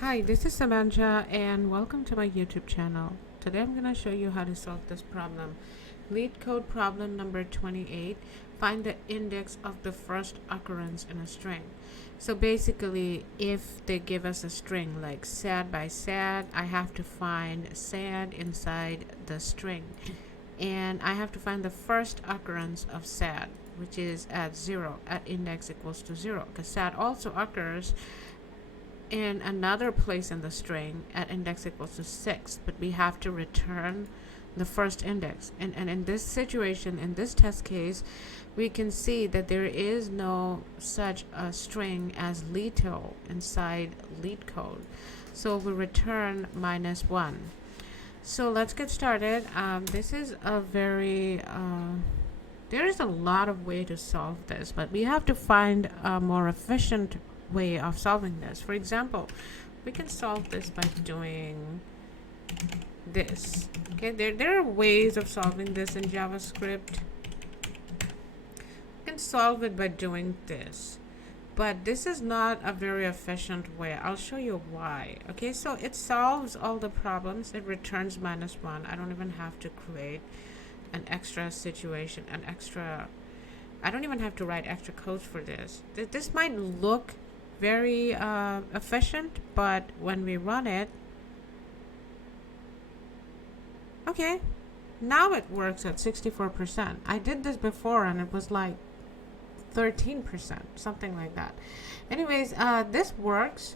Hi, this is Samantha and welcome to my YouTube channel. Today I'm going to show you how to solve this problem. Leetcode problem number 28. Find the index of the first occurrence in a string. So basically, if they give us a string like sad by sad, I have to find sad inside the string. And I have to find the first occurrence of sad, which is at 0, at index equals to 0, because sad also occurs in another place in the string at index equals to 6, but we have to return the first index. And in this situation, in this test case, we can see that there is no such a string as Leetcode inside Leetcode. So we return -1. So let's get started. This is a very there is a lot of way to solve this, but we have to find a more efficient way of solving this. For example, we can solve this by doing this. Okay, there are ways of solving this in JavaScript. You can solve it by doing this, but this is not a very efficient way. I'll show you why. Okay, so it solves all the problems. It returns -1. I don't even have to create an extra situation, I don't even have to write extra codes for this. This might look very efficient, but when we run it, okay, now it works at 64%. I did this before and it was like 13%, something like that. Anyways, this works,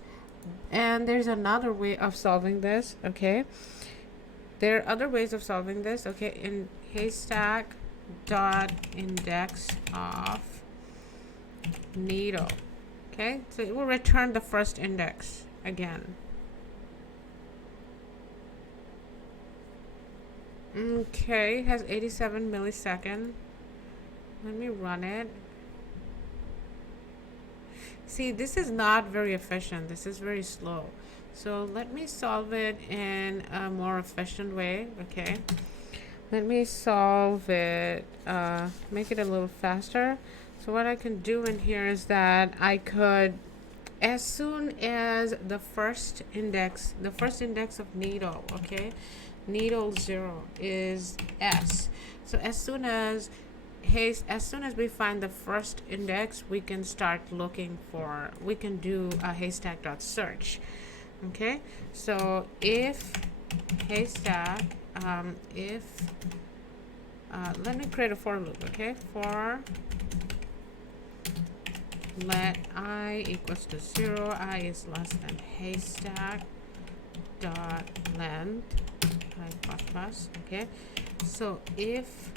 and there's another way of solving this. Okay, there are other ways of solving this. Okay, in haystack dot index of needle. Okay, so it will return the first index again. Okay, it has 87 milliseconds. Let me run it. See, this is not very efficient. This is very slow. So let me solve it in a more efficient way. Okay, let me solve it, make it a little faster. So what I can do in here is that I could, as soon as the first index of needle, okay, needle 0 is S. So as soon as we find the first index, we can start looking for, we can do a haystack.search. Okay, so if haystack, let me create a for loop. Okay, for let I equals to 0, I is less than haystack dot length I plus. Okay, so if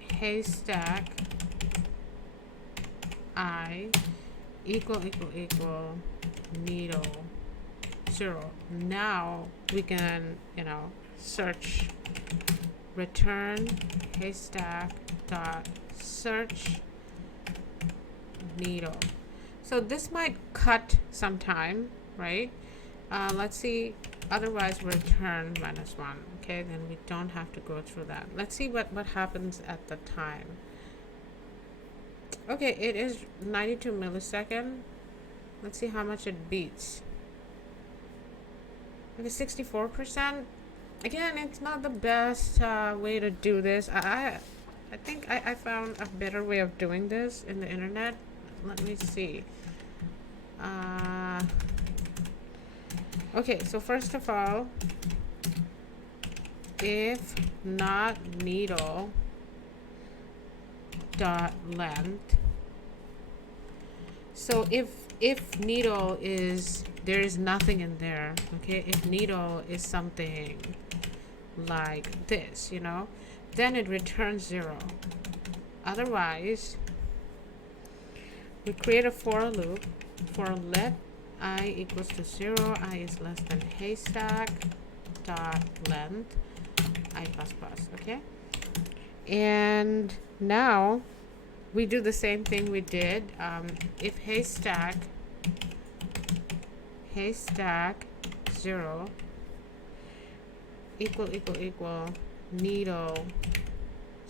haystack I equal needle 0, now we can, search, return haystack dot search needle. So this might cut some time, right? Let's see, otherwise return -1. Okay, then we don't have to go through that. Let's see what happens at the time. Okay, it is 92 milliseconds. Let's see how much it beats. Okay, 64%. Again, it's not the best way to do this. I think I found a better way of doing this in the internet. Let me see. Okay, so first of all, if not needle dot length, so if needle is, there is nothing in there. Okay, if needle is something like this, then it returns 0. Otherwise, we create a for loop for let I equals to 0, I is less than haystack dot length I plus. Okay, and now we do the same thing we did. If haystack 0 equal needle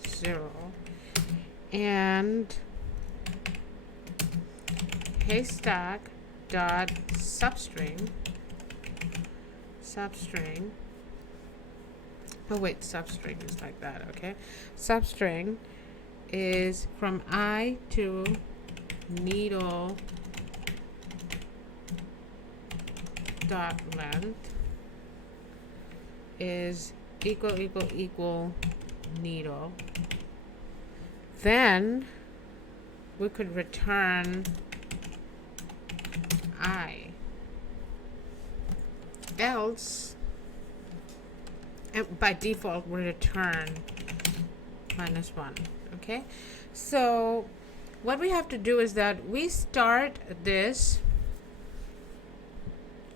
0, and haystack dot substring. Oh wait, substring is like that, okay? Substring is from I to needle dot length is equal needle. Then we could return I. Else, and by default, we return -1. Okay, so what we have to do is that we start this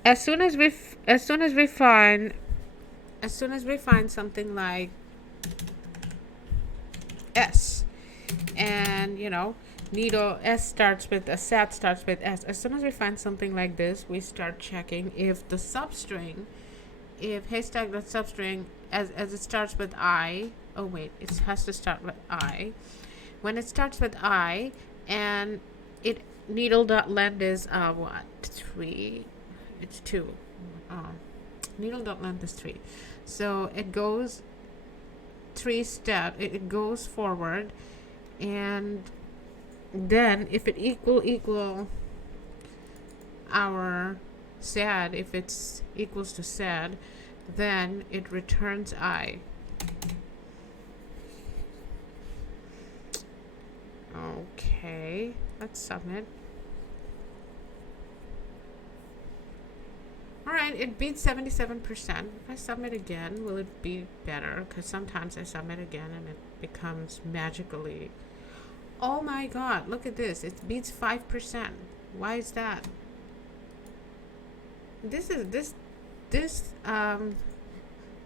as soon as we find something like S, and needle S starts with a SAT starts with S. As soon as we find something like this, we start checking if the substring, if haystack.substring as it starts with I. Oh wait, it has to start with I. When it starts with I and it needle.length is what, 3? It's 2. Needle.length is 3. So it goes 3 steps. It goes forward, and then if it equal our SAD, if it's equals to SAD, then it returns I. Okay, let's submit. Alright, it beats 77%. If I submit again, will it be better? Because sometimes I submit again and it becomes magically. Oh my god, look at this. It beats 5%. Why is that? This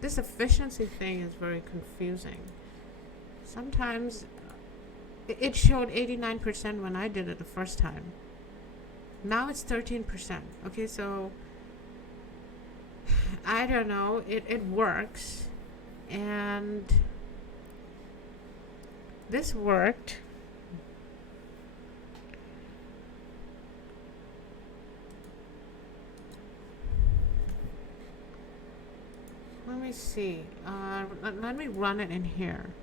efficiency thing is very confusing. Sometimes it showed 89% when I did it the first time. Now it's 13%. Okay, so I don't know. It works, and this worked. Let me see. Let me run it in here.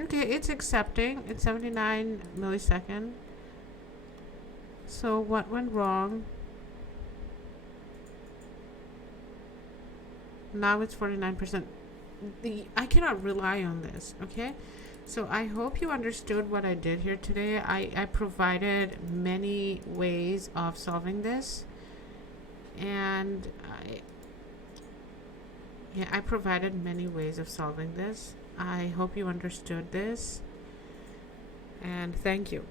Okay, it's accepting. It's 79 milliseconds. So what went wrong? Now it's 49%. I cannot rely on this, okay? So I hope you understood what I did here today. I provided many ways of solving this. And I provided many ways of solving this. I hope you understood this. And thank you.